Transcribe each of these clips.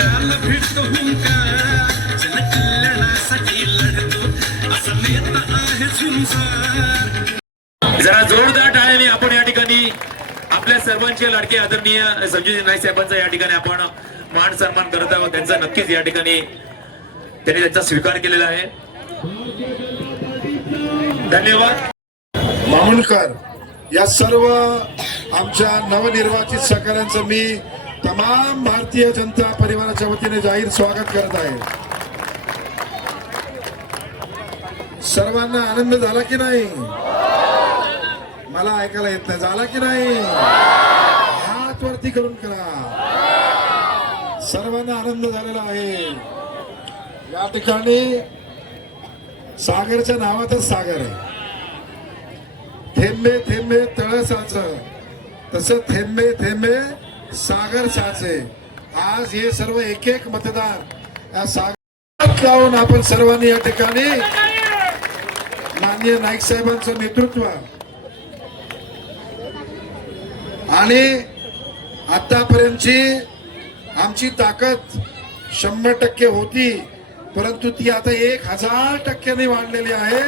कुणाला भेटतो हुंकार जन कल्याणासाठी लढतो असा नेता आहे झुंजार. जरा जोरदार टाळ्याने आपण या ठिकाणी आपल्या सर्वांचे लाडके आदरणीय संजय नाईक साहेबांचा या ठिकाणी आपण मान सन्मान करत आहोत. त्यांचा नक्कीच या ठिकाणी त्यांनी त्यांचा स्वीकार केलेला आहे. धन्यवाद. मामुलकर या सर्व आमच्या नवनिर्वाचित सहकाऱ्यांचं मी तमाम भारतीय जनता परिवाराच्या वतीने जाहीर स्वागत करत आहे. सर्वांना आनंद झाला की नाही? मला ऐकायला येत नाही. झाला की नाही? हात वरती करून करा. सर्वांना आनंद झालेला आहे. या ठिकाणी सागरच्या नावातच सागर आहे. थेंबे थेंबे तळ साच, तसं थेंबे थेंबे सागर साचे. आज हे सर्व एक एक मतदार या सागरात लावून आपण सर्वांनी या ठिकाणी माननीय नाईक साहेबांचं नेतृत्व आणि आतापर्यंतची आमची ताकद 100% होती, परंतु ती आता 1000% वाढलेली आहे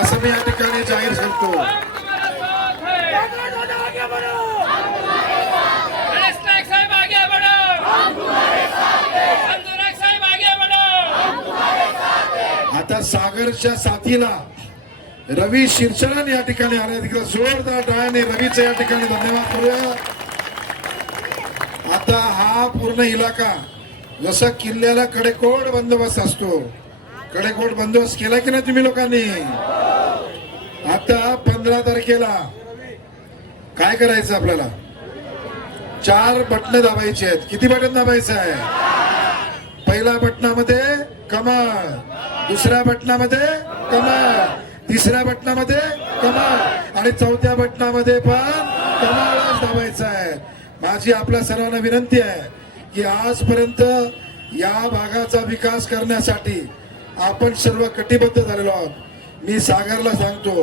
असं मी या ठिकाणी जाहीर करतो. आता सागरच्या साथीला रवी शिरसरण या ठिकाणी आले. तिकडे जोरदार टाळ्याने रवीचं या ठिकाणी धन्यवाद करूया. आता हा पूर्ण इलाका जसा किल्ल्याला कडेकोट बंदोबस्त असतो, कडेकोट बंदोबस्त केला की नाही तुम्ही लोकांनी? आता 15 तारखेला काय करायचं आपल्याला? 4 बटणं दाबायची आहेत. किती बटन दाबायचं आहे? पहिल्या बटनामध्ये कमळ, दुसऱ्या बटनामध्ये कमळ, तिसऱ्या बटनामध्ये कमळ आणि चौथ्या बटनामध्ये पण कमळच दाबायचं आहे. माझी आपल्या सर्वांना विनंती आहे की आजपर्यंत या भागाचा विकास करण्यासाठी आपण सर्व कटिबद्ध झालेलो आहोत. मी सागरला सांगतो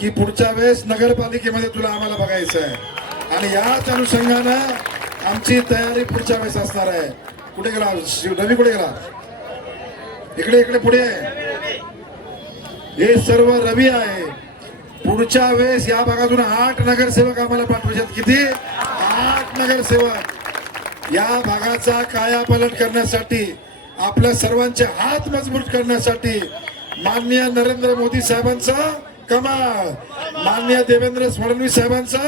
की पुढच्या वेळेस नगरपालिकेमध्ये तुला आम्हाला बघायचं आहे आणि याच अनुषंगानं आमची तयारी पुढच्या वेळेस असणार आहे. कुठे गेला रवी? कुठे गेला? इकडे इकडे पुढे आहे. हे सर्व रवी आहे. पुढच्या वेळेस या भागातून 8 नगरसेवक आम्हाला पाठवायचे. किती? 8 नगरसेवक. या भागाचा कायापालट करण्यासाठी, आपल्या सर्वांचे हात मजबूत करण्यासाठी माननीय नरेंद्र मोदी साहेबांचा कमाल, माननीय देवेंद्र फडणवीस साहेबांचा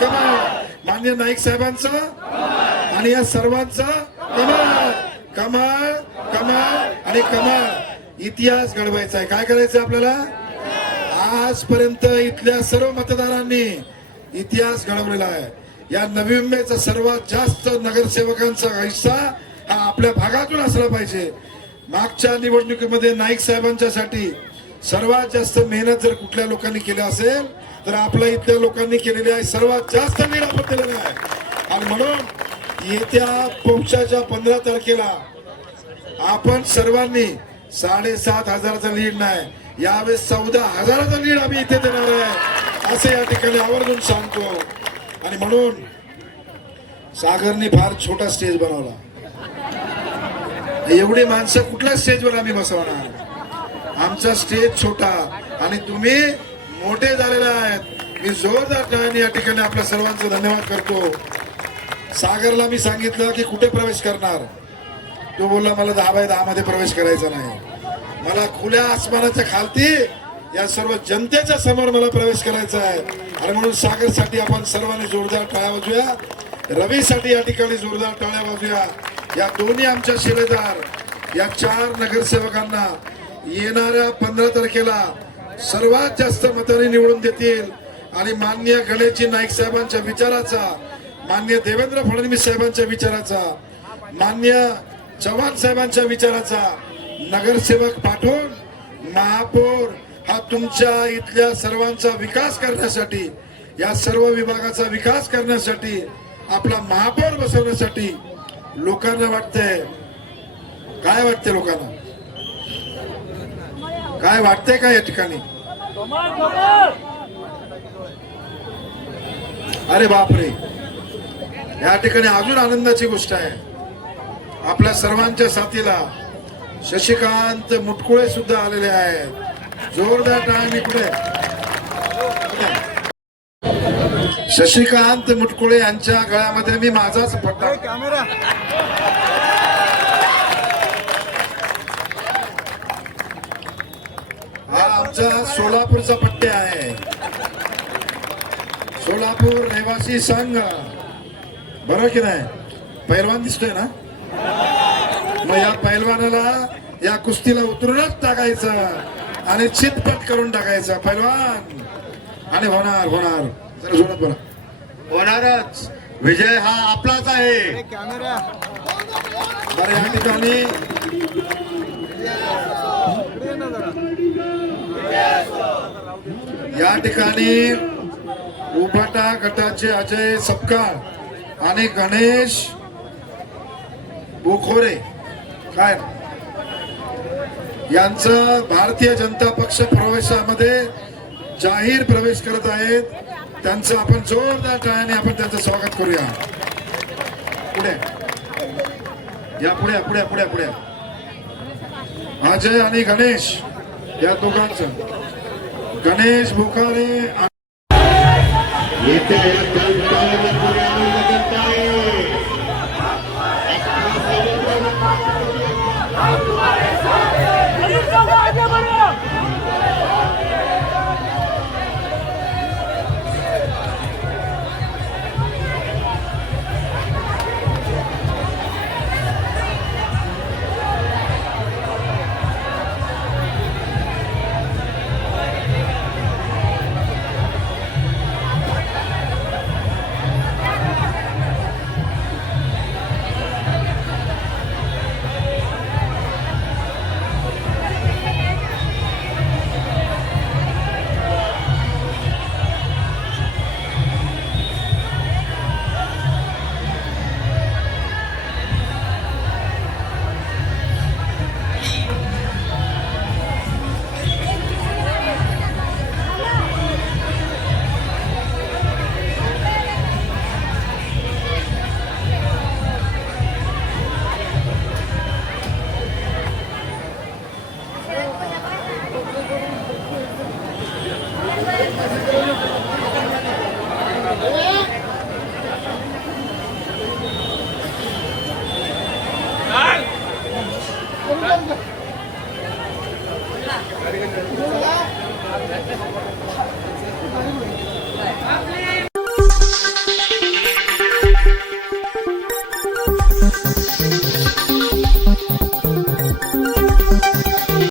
कमाल, माननीय नाईक साहेबांचा आणि या सर्वांचा कमाल कमाल कमाल आणि कमाल इतिहास घडवायचा आहे. काय करायचं आपल्याला? आजपर्यंत इथल्या सर्व मतदारांनी इतिहास घडवलेला आहे. या नवी मुंबईचा सर्वात जास्त नगरसेवकांचा हिस्सा हा आपल्या भागातून असला पाहिजे. मागच्या निवडणुकीमध्ये नाईक साहेबांच्यासाठी सर्वात जास्त मेहनत जर कुठल्या लोकांनी केली असेल तर आपल्या इथल्या लोकांनी केलेली आहे. सर्वात जास्त लीड आपण दिलेला आहे आणि म्हणून येत्या पक्षाच्या 15 तारखेला आपण सर्वांनी 7,500चा लीड नाही, यावेळेस 14,000चा लीड आम्ही इथे देणार आहे असे या ठिकाणी आवर्जून सांगतो. आणि म्हणून सागरने फार छोटा स्टेज बनवला. एवढी माणसं कुठल्या स्टेजवर आम्ही बसवणार? आमचा स्टेज छोटा आणि तुम्ही मोठे झालेले आहेत. मी जोरदार टाळ्यांनी या ठिकाणी आपल्या सर्वांचा धन्यवाद करतो. सागरला मी सांगितलं की कुठे प्रवेश करणार, तो बोलला मला 10x10 मध्ये प्रवेश करायचा नाही, मला खुल्या आसमानाच्या खालती या सर्व जनतेच्या समोर मला प्रवेश करायचा आहे. आणि म्हणून सागरसाठी आपण सर्वांनी जोरदार टाळ्या वाजूया. रवीसाठी या ठिकाणी जोरदार टाळ्या वाजूया. या दोन्ही आमच्या शिलेदार या 4 नगरसेवकांना येणाऱ्या 15 तारखेला सर्वात जास्त मतांनी निवडून देतील आणि माननीय गणेशजी नाईक साहेबांच्या विचाराचा, माननीय देवेंद्र फडणवीस साहेबांच्या विचाराचा, माननीय चव्हाण साहेबांच्या विचाराचा नगरसेवक पाठवून महापौर हा तुमच्या इथल्या सर्वांचा विकास करण्यासाठी, या सर्व विभागाचा विकास करण्यासाठी, आपला महापौर बसवण्यासाठी लोकांना वाटतंय. काय वाटतंय लोकांना? काय वाटतंय का या ठिकाणी? अरे बापरे, या ठिकाणी अजून आनंदाची गोष्ट आहे. आपल्या सर्वांच्या साथीला शशिकांत मुटकुळे सुद्धा आलेले आहेत. जोरदार टाळ्या इकडे. शशिकांत मुटकुळे यांच्या गळ्यामध्ये मी माझाच पट्टा. हा आमचा सोलापूरचा पट्टे आहे. सोलापूर रहिवासी संघ, बरोबर की नाही? पैलवान दिसतोय ना? मग या पैलवानाला या कुस्तीला उतरूनच टाकायचं आणि चितपट करून टाकायचं पैलवान. आणि होणार होणार. जरा जोरात बोला. होणारच. विजय हा आपलाच आहे. बरं, या ठिकाणी उभाटा गटाचे अजय सपकाळ आणि गणेश बुखोरे काय यांचं भारतीय जनता पक्ष प्रवेशामध्ये जाहीर प्रवेश करत आहेत. त्यांचं आपण जोरदार टाळ्याने आपण त्यांचं स्वागत करूया. पुढे या, पुढे पुढे पुढे पुढे. अजय आणि गणेश या दोघांचं. गणेश बुखारे